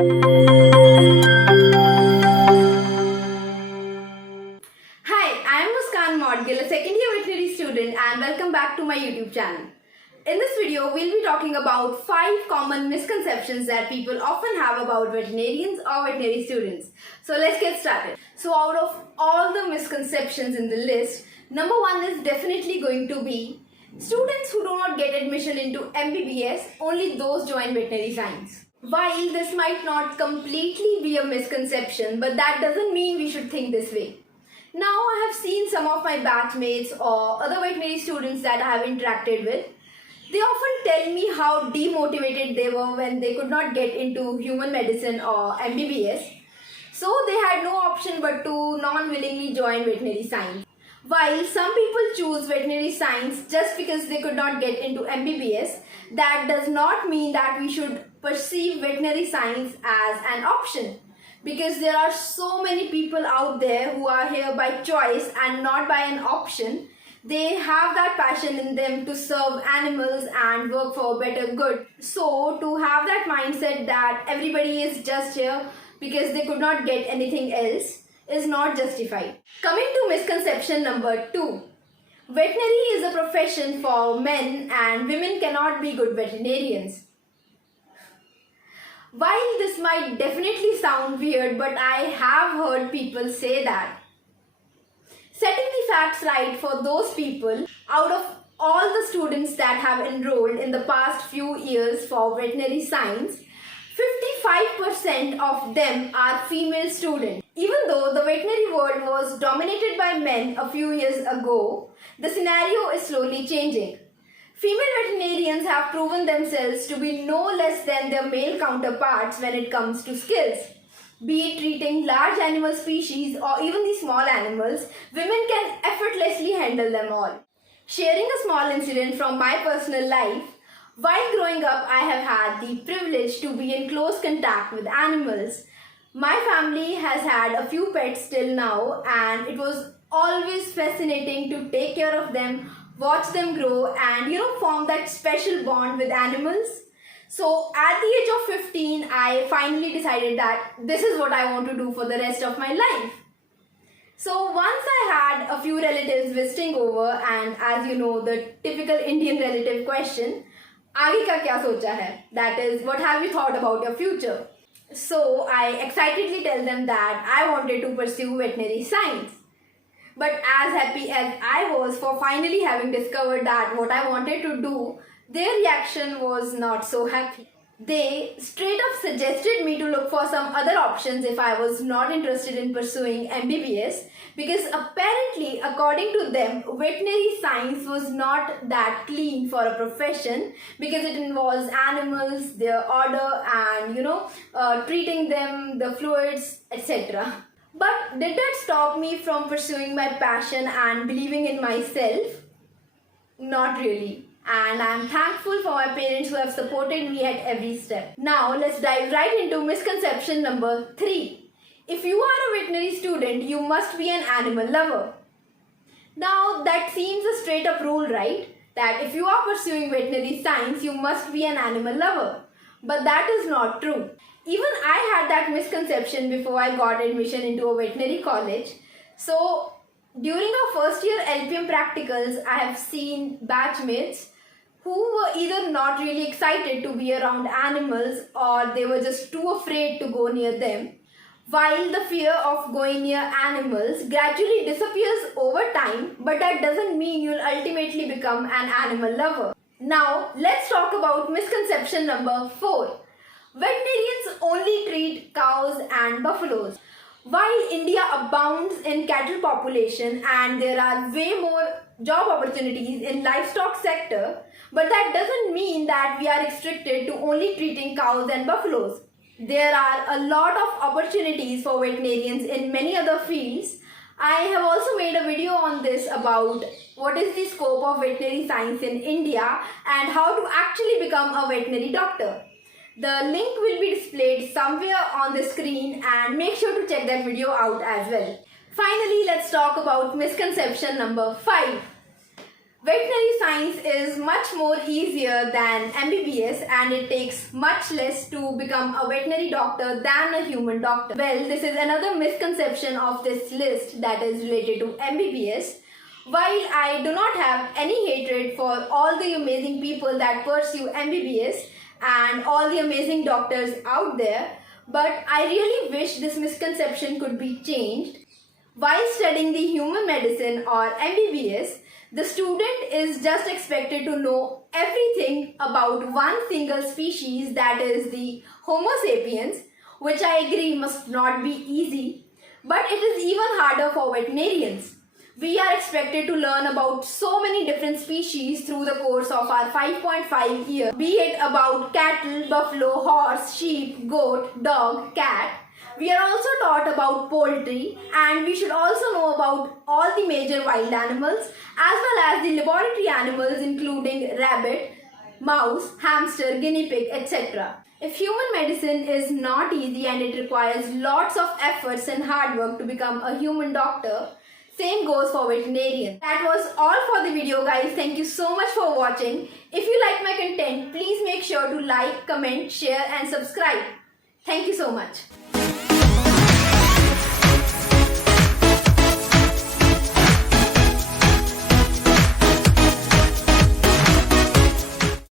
Hi, I am Muskan Modgil, a second year veterinary student, and welcome back to my YouTube channel. In this video, we'll be talking about 5 common misconceptions that people often have about veterinarians or veterinary students. So let's get started. So out of all the misconceptions in the list, number 1 is definitely going to be students who do not get admission into MBBS, only those join veterinary science. While this might not completely be a misconception, but that doesn't mean we should think this way. Now, I have seen some of my batchmates or other veterinary students that I have interacted with. They often tell me how demotivated they were when they could not get into human medicine or MBBS. So they had no option but to non-willingly join veterinary science. While some people choose veterinary science just because they could not get into MBBS, that does not mean that we should perceive veterinary science as an option. Because there are so many people out there who are here by choice and not by an option. They have that passion in them to serve animals and work for a better good. So to have that mindset that everybody is just here because they could not get anything else is not justified. Coming to misconception number 2. Veterinary is a profession for men and women cannot be good veterinarians. While this might definitely sound weird, but I have heard people say that. Setting the facts right for those people, out of all the students that have enrolled in the past few years for veterinary science, 55% of them are female students. Even though the veterinary world was dominated by men a few years ago, the scenario is slowly changing. Female veterinarians have proven themselves to be no less than their male counterparts when it comes to skills. Be it treating large animal species or even the small animals, women can effortlessly handle them all. Sharing a small incident from my personal life, while growing up I have had the privilege to be in close contact with animals. My family has had a few pets till now and it was always fascinating to take care of them, watch them grow and form that special bond with animals. So at the age of 15, I finally decided that this is what I want to do for the rest of my life. So once I had a few relatives visiting over and as you know the typical Indian relative question, आगे का क्या सोचा है? That is, what have you thought about your future? So I excitedly tell them that I wanted to pursue veterinary science. But as happy as I was for finally having discovered that what I wanted to do, their reaction was not so happy. They straight up suggested me to look for some other options if I was not interested in pursuing MBBS because apparently, according to them, veterinary science was not that clean for a profession because it involves animals, their order and treating them, the fluids, etc. But did that stop me from pursuing my passion and believing in myself? Not really. And I am thankful for my parents who have supported me at every step. Now let's dive right into misconception number 3. If you are a veterinary student, you must be an animal lover. Now that seems a straight up rule, right? That if you are pursuing veterinary science, you must be an animal lover. But that is not true. Even I had that misconception before I got admission into a veterinary college. So during our first year LPM practicals, I have seen batchmates who were either not really excited to be around animals or they were just too afraid to go near them. While the fear of going near animals gradually disappears over time, but that doesn't mean you'll ultimately become an animal lover. Now let's talk about misconception number 4. Veterinarians only treat cows and buffaloes. While India abounds in cattle population and there are way more job opportunities in livestock sector, but that doesn't mean that we are restricted to only treating cows and buffaloes. There are a lot of opportunities for veterinarians in many other fields. I have also made a video on this about what is the scope of veterinary science in India and how to actually become a veterinary doctor. The link will be displayed somewhere on the screen and make sure to check that video out as well. Finally, let's talk about misconception number 5. Veterinary science is much more easier than MBBS and it takes much less to become a veterinary doctor than a human doctor. Well, this is another misconception of this list that is related to MBBS. While I do not have any hatred for all the amazing people that pursue MBBS and all the amazing doctors out there, but I really wish this misconception could be changed. While studying the human medicine or MBBS, the student is just expected to know everything about one single species, that is the Homo sapiens, which I agree must not be easy, but it is even harder for veterinarians. We are expected to learn about so many different species through the course of our 5.5 years, be it about cattle, buffalo, horse, sheep, goat, dog, cat. We are also taught about poultry, and we should also know about all the major wild animals as well as the laboratory animals including rabbit, mouse, hamster, guinea pig, etc. If human medicine is not easy and it requires lots of efforts and hard work to become a human doctor, same goes for veterinarians. That was all for the video, guys. Thank you so much for watching. If you like my content, please make sure to like, comment, share and subscribe. Thank you so much.